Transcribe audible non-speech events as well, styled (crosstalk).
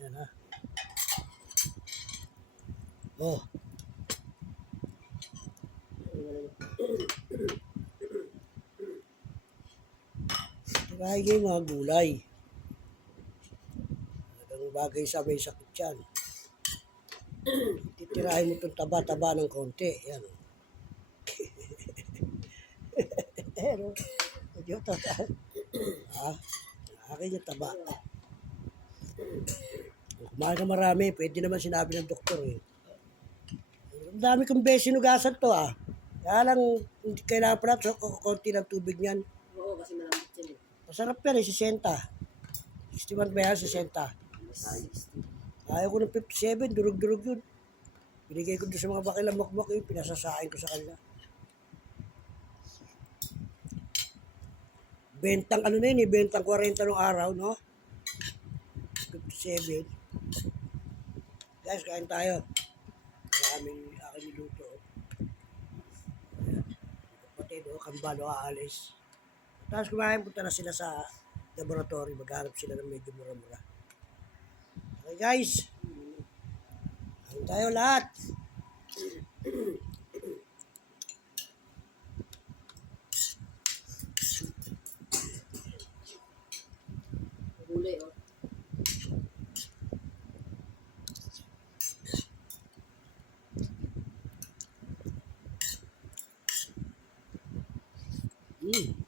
Yan ha. Oh. Niyo yung mga gulay. Talagang bagay sa may sakit yan. Titirahin mo itong taba-taba ng konti. Yan. (laughs) Pero, medyo to. ha? Akin yung taba. Kumain ka marami, pwede naman sinabi ng doktor eh. Ang dami kong beses sinugasan to ah. Kaya lang, hindi kailangan pala so, konti ng tubig niyan. Oo, kasi malambot yan eh. Masarap yan eh, 60. 61 ba yan, 60. Mas 60. Ayaw ko ng 57, durug-durug yun. Binigay ko doon sa mga bakilang makmak yun, pinasasain ko sa kanila. Bentang ano na yun eh, bentang 40 nung araw, no? 57. Guys, kain tayo. Maraming aking niluto. Kapatid, kambalo aalis. Tapos kumain, punta na sila sa laboratory. Maghanap sila ng medyo mura-mura. Okay, guys. Kain tayo lahat. Gulay, oh. Mm.